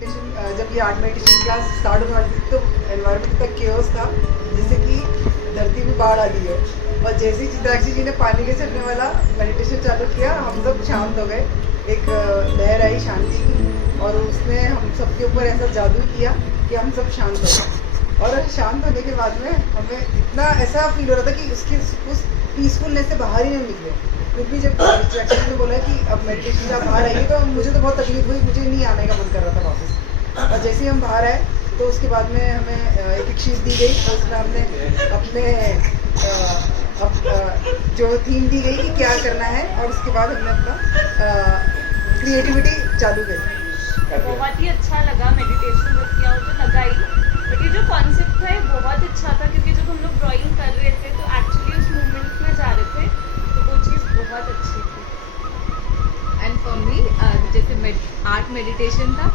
Meditation जब ये art meditation class start हुआ तो एनवायरनमेंट इतना केओस था जैसे कि धरती में बाढ़ आ गई है। और जैसे ही चित्राक्षी जी ने पानी के चलने वाला मेडिटेशन चालू किया हम सब शांत हो गए। एक लहर आई शांति की और उसने हम सबके ऊपर ऐसा जादू किया कि हम सब शांत हो गए। और शांत होने के बाद में हमें इतना ऐसा फील हो रहा था कि उसकी उस पीसफुलनेस से बाहर ही नहीं निकले। क्योंकि जब चित्राक्षी ने बोला कि अब मेडिटेशन से आप बाहर आइए तो मुझे तो बहुत तकलीफ हुई, मुझे नहीं आने का मन कर रहा था वापस। और जैसे ही हम बाहर आए तो उसके बाद में हमें एक शीट दी गई और उसमें हमने अपने जो थीम दी गई कि क्या करना है और उसके बाद हमने अपना क्रिएटिविटी चालू करी। बहुत ही अच्छा लगा मेडिटेशन जब किया हो तो लगा ही, बट ये जो कॉन्सेप्ट है बहुत अच्छा था क्योंकि जब हम लोग ड्राइंग कर रहे थे तो एक्चुअली उस मूवमेंट में जा रहे थे तो वो चीज़ बहुत अच्छी थी। एंड फॉर मी जैसे आर्ट मेडिटेशन था,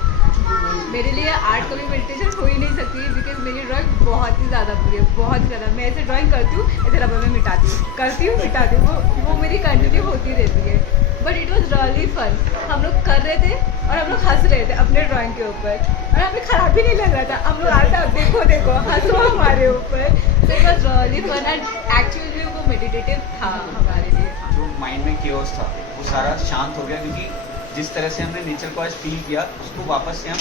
मेरे लिए आर्ट कभी मेडिटेशन हो ही नहीं सकती है बिकॉज मेरी ड्राइंग बहुत ही ज़्यादा बुरी है, बहुत ही ज़्यादा। मैं ऐसे ड्राइंग करती हूँ ऐसे रबर में मिटाती हूँ, करती हूँ मिटाती हूँ, वो मेरी कंटिन्यू होती रहती है। But it was really fun. हम लोग कर रहे थे और हम लोग हंस रहे थे अपने ड्राइंग के ऊपर और हमें खराब भी नहीं लग रहा था। हम लोग आते अब देखो देखो हंसो हमारे ऊपर। So it was really fun and actually वो मेडिटेटिव था हमारे लिए। जो माइंड में केओस था वो सारा शांत हो गया क्योंकि जिस तरह से हमने नेचर को आज फील किया उसको वापस से हम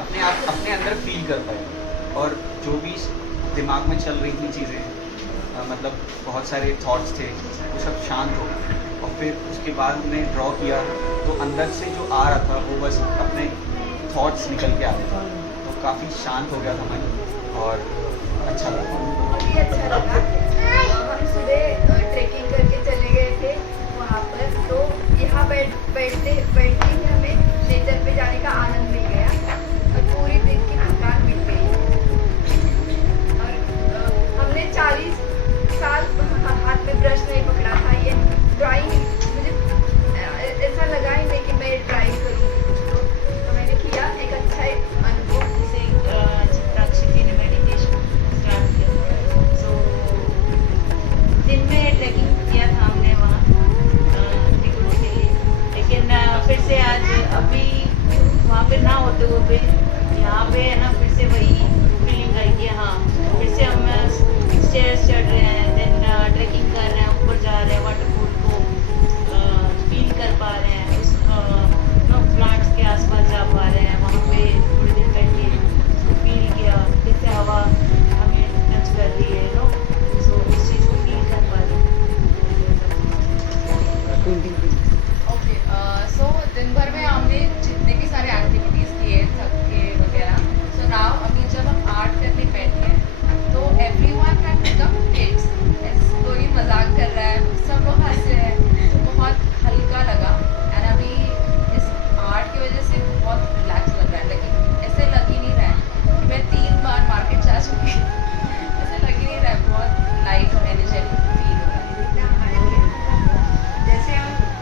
अपने अंदर फील कर पाए। और जो भी दिमाग में चल रही थी चीज़ें मतलब बहुत सारे थॉट्स थे वो सब शांत हो गए। और फिर उसके बाद हमने ड्रॉ किया तो अंदर से जो आ रहा था वो बस अपने थॉट्स निकल के आ रहे थे। तो काफ़ी शांत हो गया था मन और अच्छा लगा। बहुत ही अच्छा लगा। हम सुबह ट्रैकिंग करके चले गए थे वहाँ पर, तो यहाँ बैठते ही हमें नेचर पे जाने का आनंद मिल गया और पूरी दिन की थकान मिट गई। और हमने 40 साल हाथ में ब्रश नहीं पकड़ा था। ये ड्राइंग मुझे ऐसा लगा ही नहीं कि मैं ड्राइंग करूँ, तो मैंने किया। एक अच्छा अनुभव जैसे चित्राक्षी जी ने मेडिटेशन स्टार्ट किया सो दिन में ट्रैकिंग किया था हमने वहाँ टिकटों के लिए, लेकिन फिर से आज अभी वहाँ पे ना होते हुए भी यहाँ पे है ना फिर से वही फीलिंग आई कि हाँ फिर से हम स्टेयर्स चढ़ रहे हैं, देन ट्रैकिंग कर रहे हैं, ऊपर जा रहे हैं, वाटरफॉल को फील कर पा रहे हैं, उस प्लांट्स के आसपास जा पा रहे हैं, वहाँ पे थोड़ी देर बैठ के फील किया जैसे हवा हमें टच कर रही है नो, सो उस चीज़ को फील कर पा रहे हैं। ओके सो दिन भर में हमने जितने भी सारे एक्टिविटीज़ किए थक के वगैरह, सो नाउ अभी जब हम आर्ट करने बैठे हैं तो एवरीवन कैन बिकम किड्स। कोई मजाक कर रहा है, सब लोग हंस रहे हैं, तो बहुत हल्का लगा। एंड अभी इस आर्ट की वजह से बहुत रिलैक्स लग रहा है, लेकिन ऐसे लग ही नहीं रहा है कि मैं 3 बार मार्केट जा चुकी हूँ। ऐसे लग ही नहीं रहा है, बहुत लाइट और एनर्जेटिक फील हो रहा है। जैसे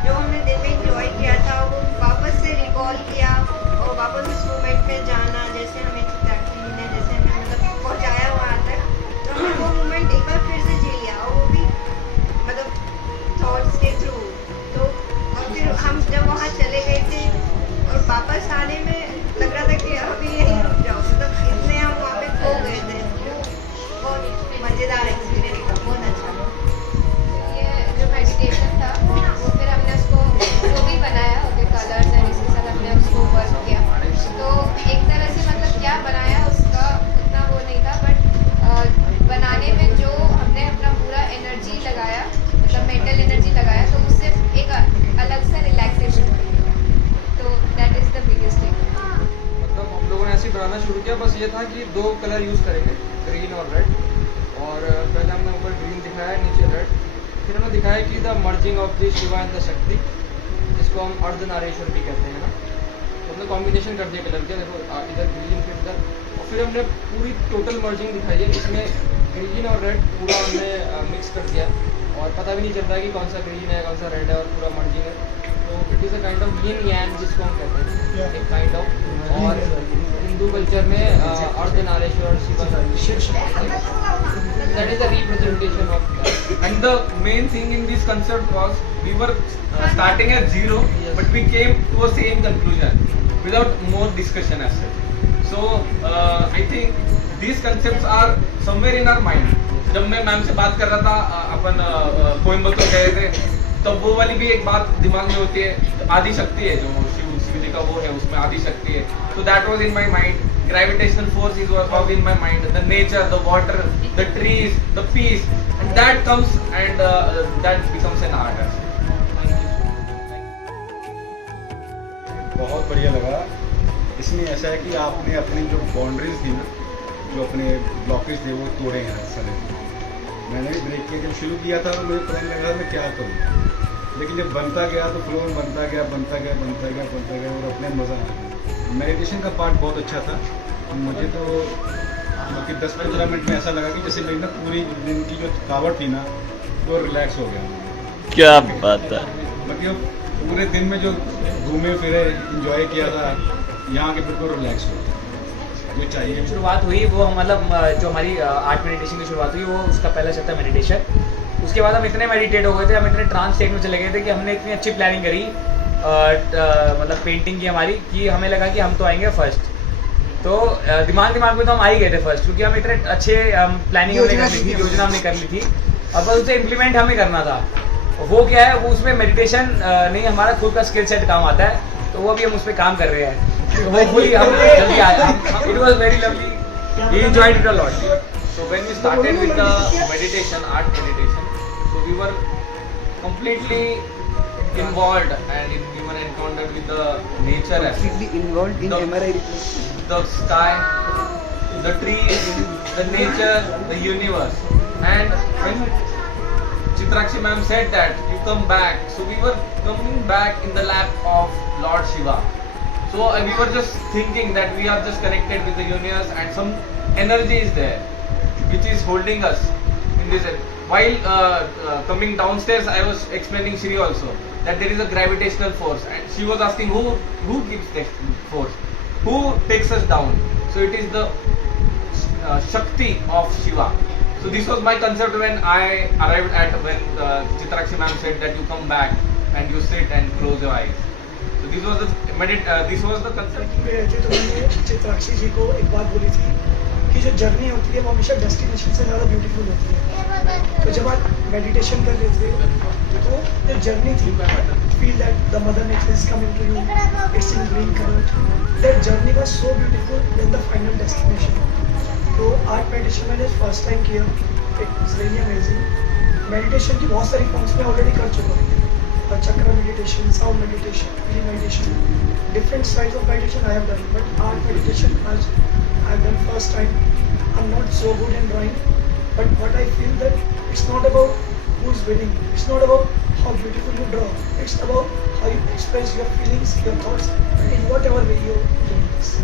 जो हमने दिन में इंजॉय किया था वो वापस से रिकॉल किया और वापस उस मोमेंट में जाना। जैसे हमें चित्राक्षी जी ने जैसे हमें मतलब पहुँचाया वहाँ तक, तो हमने वो मोमेंट एक बार फिर से जी लिया और वो भी मतलब थॉट्स के थ्रू। तो और फिर हम जब वहाँ चले गए थे और वापस आने में लग रहा था कि अभी यहीं रुक जाओ, मतलब इतने हम वहाँ पे खो गए थे। बहुत मज़ेदार एक्सपीरियंस था, बहुत अच्छा था। ये जो मेडिटेशन था वो फिर हमने उसको जो भी बनाया उसके कलर्स एंड इसके साथ हमने उसको वर्क किया, तो एक तरह से मतलब क्या बनाया उसका उतना वो नहीं था, बट बनाने में जो हमने अपना पूरा एनर्जी लगाया, मतलब मेंटल एनर्जी लगाया, तो उससे एक अलग सा रिलैक्सेशन मिलेगा। तो that is the biggest thing. मतलब हम लोगों ने ऐसे ही बनाना शुरू किया, बस ये था कि 2 कलर यूज़ करेंगे, ग्रीन और रेड। और पहले हमने ऊपर ग्रीन दिखाया, नीचे रेड। फिर हमने दिखाया कि the merging of the Shiva and the शक्ति, जिसको हम अर्धनारीश्वर भी कहते हैं ना। तो हमने कॉम्बिनेशन कर दिया कलर के, देखो इधर ग्रीन फिर इधर। और फिर हमने पूरी टोटल मर्जिंग दिखाई है, इसमें ग्रीन और रेड पूरा हमने मिक्स कर दिया और पता भी नहीं चलता कि कौन सा ग्रीन है कौन सा रेड है और पूरा मर्जिंग है। तो तो it is a kind of yin yang जिसको हम कहते हैं, एक काइंड ऑफ। और हिंदू कल्चर में Ardhanarishvara Shiva that is a representation of that. And the main thing in this concept was we were starting at zero, but we came to a same conclusion without more discussion as such. So I think these concepts are somewhere in our mind. जब मैं ma'am से बात कर रहा था अपन कोयम्बतूर गए थे, तब वो वाली भी एक बात दिमाग में होती है, आदि शक्ति है जो शिव जी का वो है, उसमें आदि शक्ति है। So that was in my mind. Gravitational force is was in my mind. The nature, the water, the trees, the peace, and that comes and that becomes an art. बहुत बढ़िया लगा। इसमें ऐसा है कि आपने अपनी जो बाउंड्रीज थी ना, जो अपने ब्लॉकेज थे वो तोड़े हैं सारे। मैंने भी ब्रेक किया, जब शुरू किया था तो मुझे पता नहीं लग रहा मैं क्या करूँ, लेकिन जब बनता गया तो फ्लो में बनता गया और अपने मज़ा आ गया। मेडिटेशन का पार्ट बहुत अच्छा था। मुझे तो कि 10-15 मिनट में ऐसा लगा कि जैसे मेरी ना पूरी दिन की जो थकावट थी ना वो रिलैक्स हो गया। क्या बात है। मतलब पूरे दिन में जो घूमे फिरे इंजॉय किया था, यहाँ के बिल्कुल रिलैक्स हो गया। ये चाहिए। शुरुआत हुई वो मतलब जो हमारी आर्ट मेडिटेशन की शुरुआत हुई वो उसका पहला चलता है मेडिटेशन। उसके बाद हम इतने मेडिटेट हो गए थे, हम इतने ट्रांस स्टेट में चले गए थे कि हमने इतनी अच्छी प्लानिंग करी मतलब पेंटिंग की हमारी, कि हमें लगा कि हम तो आएंगे फर्स्ट। तो दिमाग में तो हम आ ही गए थे फर्स्ट, क्योंकि हम इतने अच्छे प्लानिंग हमने कर ली थी, योजना हमने कर ली थी। अब बस उसे इम्प्लीमेंट हमें करना था। वो क्या है, वो उसमें मेडिटेशन नहीं, हमारा खुद का स्किल सेट काम आता है, तो वो अभी हम उस पर काम कर रहे हैं। तो होपफुली हम जल्दी आए। It was very lovely, we enjoyed it a lot. So when we started with the meditation, art meditation, so we were completely involved and we were encountered with the nature aspect. Completely involved in MRI. The sky, the trees, the nature, the universe. And when Chitrakshi ma'am said that you come back, so we were coming back in the lap of Lord Shiva. So we were just thinking that we are just connected with the universe and some energy is there which is holding us in this. While coming downstairs, I was explaining Shri also that there is a gravitational force, and she was asking who gives that force, who takes us down. So it is the Shakti of Shiva. So this was my concept when I arrived at when Chitrakshi ma'am said that you come back and you sit and close your eyes. So this was the concept. में रहते तो मैंने चित्राक्षी जी को एक बात बोली थी कि जो जर्नी होती है वो हमेशा डेस्टिनेशन से ज़्यादा ब्यूटीफुल होती है। तो जब आप मेडिटेशन कर रहे थे तो जो जर्नी थी, feel that the mother nature is coming to you, it's in green colour, that journey was so beautiful then the final destination. तो आर्ट मेडिटेशन मैंने फर्स्ट टाइम किया, it was really amazing. Meditation की बहुत सारी forms में already कर चुका हूँ, chakra meditation, sound meditation, breathing meditation, different styles of meditation I have done, but art meditation I have done first time. I'm not so good in drawing, but what I feel that it's not about who's winning, it's not about how beautiful you draw, it's about how you express your feelings, your thoughts in whatever way you're doing this.